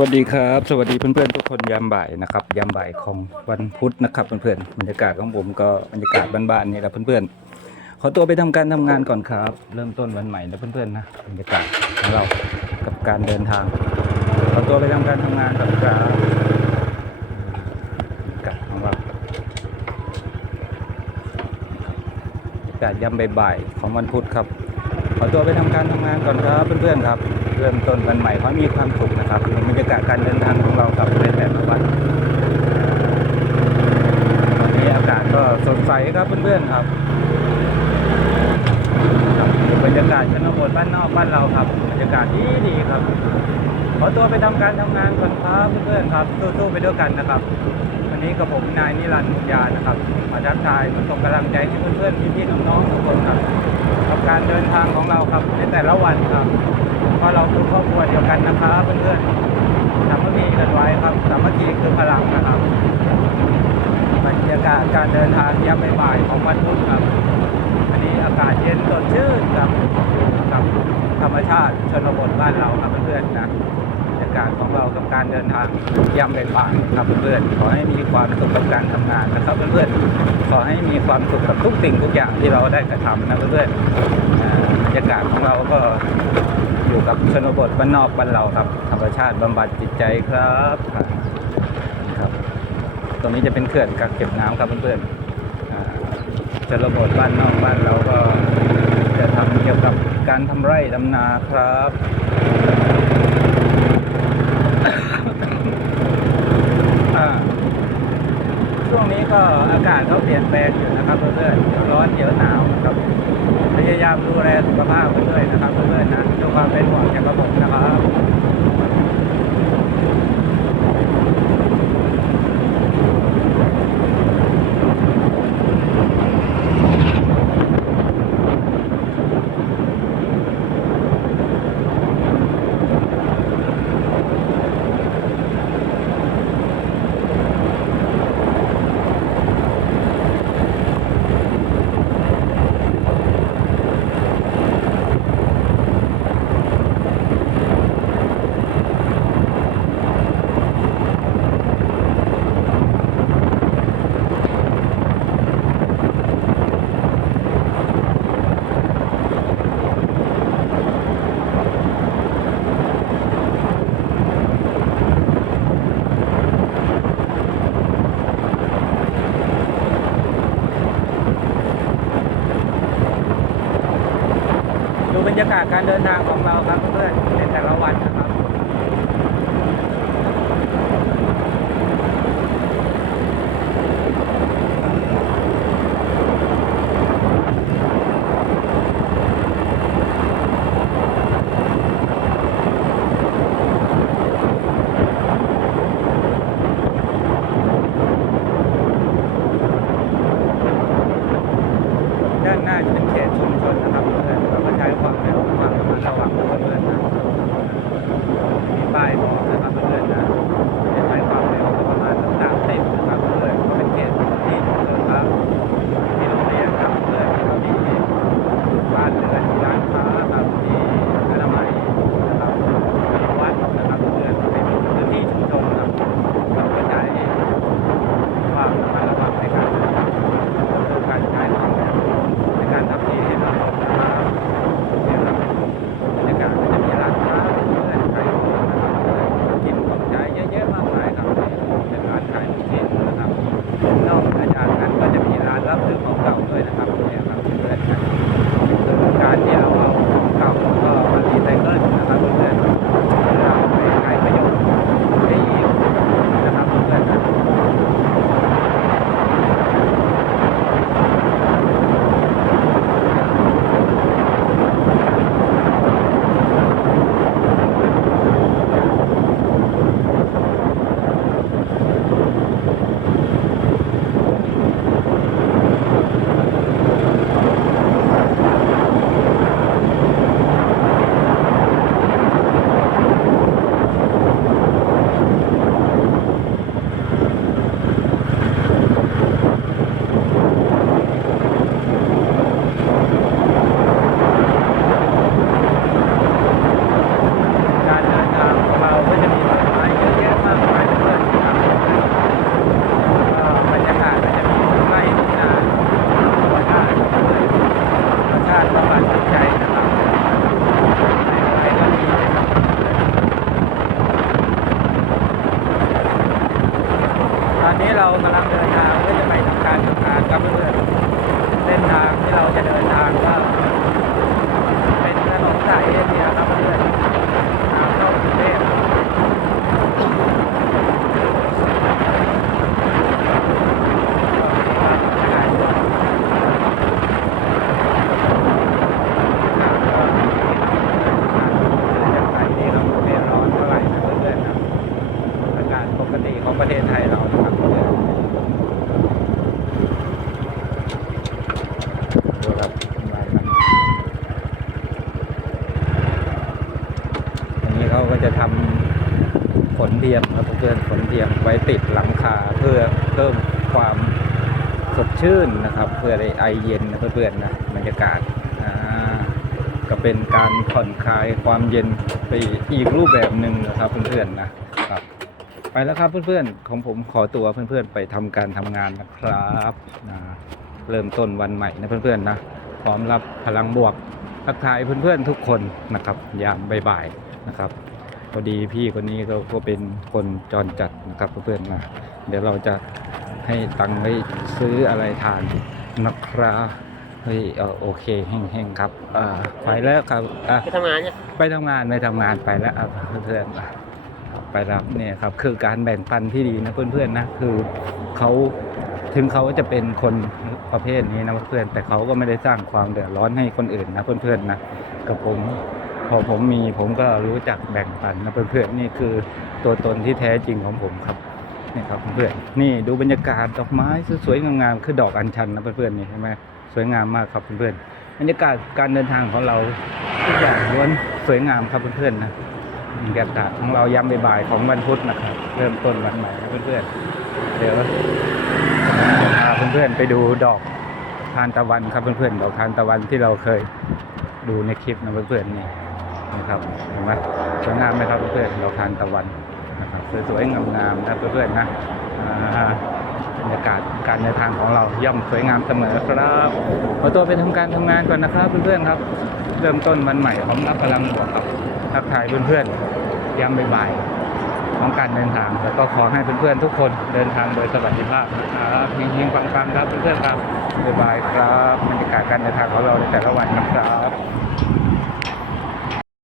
วัสดีครับ สวัสดีเพื่อนๆทุกคนยามบ่ายนะครับยามบ่ายของวันพุธนะครับเพื่อนๆบรรยากาศของผมก็บรรยากาศบ้านๆนี่แหละเพื่อนๆขอตัวไปทำการทำงานก่อนครับ เริ่มต้นวันใหม่นะเพื่อนๆนะบรรยากาศของเรากับการเดินทางขอตัวไปทำการทำงานก่อนครับบรรยากาศของเราบรรยากาศยามบ่ายๆของวันพุธครับ ขอตัวไปทำการทำงานก่อนครับเพื่อนๆครับ เริ่มต้นวันใหม่ขอให้มีความสุขนะครับบรรยากาศการเดินทางของเรากับในแต่ละวันวันนี้อากาศก็สดใสครับเพื่อนๆครับบรรยากาศชนบทบ้านนอกบ้านเราครับบรรยากาศดีดีๆครับ ขอตัวไปทำการทำงานก่อนครับเพื่อนๆครับสู้ๆไปด้วยกันนะครับ วันนี้กับผมนายนิรันดร์มุญญานะครับมาทักทายมาส่งกำลังใจให้เพื่อนๆพี่ๆน้องๆทุกคนครับกับการเดินทางของเราครับในแต่ละวันครับ เพราะเราคือครอบครัวเดียวกันนะครับเพื่อนๆสามัคคีกันไว้ครับสามัคคีคือพลังนะครับบรรยากาศการเดินทางยามบ่ายของวันพุธครับวันนี้อากาศเย็นสดชื่นครับกับธรรมชาติชนบทบ้านเราครับเพื่อนๆนะ การเดินทางยามบ่ายๆครับเพื่อนๆขอให้มีความสุขกับการทำงานนะครับเพื่อนๆขอให้มีความสุขกับทุกสิ่งทุกอย่างที่เราได้กระทำนะเพื่อนๆบรรยากาศของเราก็อยู่กับชนบทบ้านนอกบ้านเราครับธรรมชาติบำบัดจิตใจครับครับ ตรงนี้จะเป็นเขื่อนกักเก็บน้ำครับเพื่อนๆชนบทบ้านนอกบ้านเราก็จะทำเกี่ยวกับการทำไร่ทำนาครับ อ่าช่วงนี้ก็อากาศก็เปลี่ยน แปลงอยู่นะครับเพื่อนๆเดี๋ยวร้อนเดี๋ยวหนาวครับพยายามดูแลสุขภาพไปด้วยนะครับเพื่อนๆนะด้วยความเป็นห่วงจากกระผมนะครับ ดูบ รรยากาศการเดินทางของเราครับเพื่อนๆในแต่ละวันครับ 拜 ของประเทศไทยเรานะครับดูครับอันนี้เขาก็จะทำขนเทียมครับเพื่อนๆขนเทียมไว้ติดหลังคาเพื่อเพิ่มความสดชื่นนะครับ เพื่อได้ไอเย็นนะเพื่อนๆนะบรรยากาศก็เป็นการผ่อนคลายความเย็นไปอีกรูปแบบหนึ่งนะครับเพื่อนๆนะครับ ไปแล้วครับเพื่อนๆ ของผมขอตัวเพื่อนๆ ไปทำการทำงานนะครับนะเริ่มต้นวันใหม่นะเพื่อนๆนะพร้อมรับพลังบวกทักทายเพื่อนๆทุกคนนะครับ ยามบ่ายๆนะครับพอดีพี่คนนี้ก็ก็เป็นคนจรจัดนะครับเพื่อนๆนะเดี๋ยวเราจะให้ตังค์ไปซื้ออะไรทานนะครับเฮ้ยเออโอเคแห้งๆครับอ่าไปแล้วครับอะไปทำงานเนี่ยไปทำงานไปทำงานไปแล้วอะเพื่อนๆอะ ไปรับเนี่ยครับคือการแบ่งปันที่ดีนะเพื่อนๆนะคือเขาถึงเขาจะเป็นคนประเภทนี้นะเพื่อนแต่เขาก็ไม่ได้สร้างความเดือดร้อนให้คนอื่นนะเพื่อนๆนะกับผมพอผมมีผมก็รู้จักแบ่งปันนะเพื่อนๆนี่คือตัวตนที่แท้จริงของผมครับนี่ครับเพื่อนๆนี่ดูบรรยากาศดอกไม้สวยๆงามๆคือดอกอัญชันนะเพื่อนๆนี่ใช่ไหมสวยงามมากครับเพื่อนๆบรรยากาศการเดินทางของเราทุกอย่างล้วนสวยงามครับเพื่อนๆนะ บรรยาของเรายามบ่ายๆของวันพุธนะครับ เริ่มต้นวันใหม่นะเพื่อนๆเดี๋ยวจะพาเพื่อนๆไปดูดอกทานตะวันครับเพื่อนๆดอกทานตะวันที่เราเคยดูในคลิปนะเพื่อนๆนี่นะครับเห็นไหมสวยงามไหมครับเพื่อนๆดอกทานตะวันนะครับสวยๆงามๆนะเพื่อนๆนะบรรยากาศการเดินทางของเราย่อมสวยงามเสมอครับขอตัวไปทำการทำงานก่อนนะครับเพื่อนๆครับ เริ่มต้นวันใหม่พร้อมรับพลังบวกครับ ทักทายเพื่อนๆย้ำบ่ายๆของการเดินทางแล้วก็ขอให้เพื่อนๆทุกคนเดินทางโดยสวัสดิภาพนะครับเฮงๆปังๆครับเพื่อนๆครับบ่ายๆครับบรรยากาศการเดินทางของเราในแต่ละวันนะครับ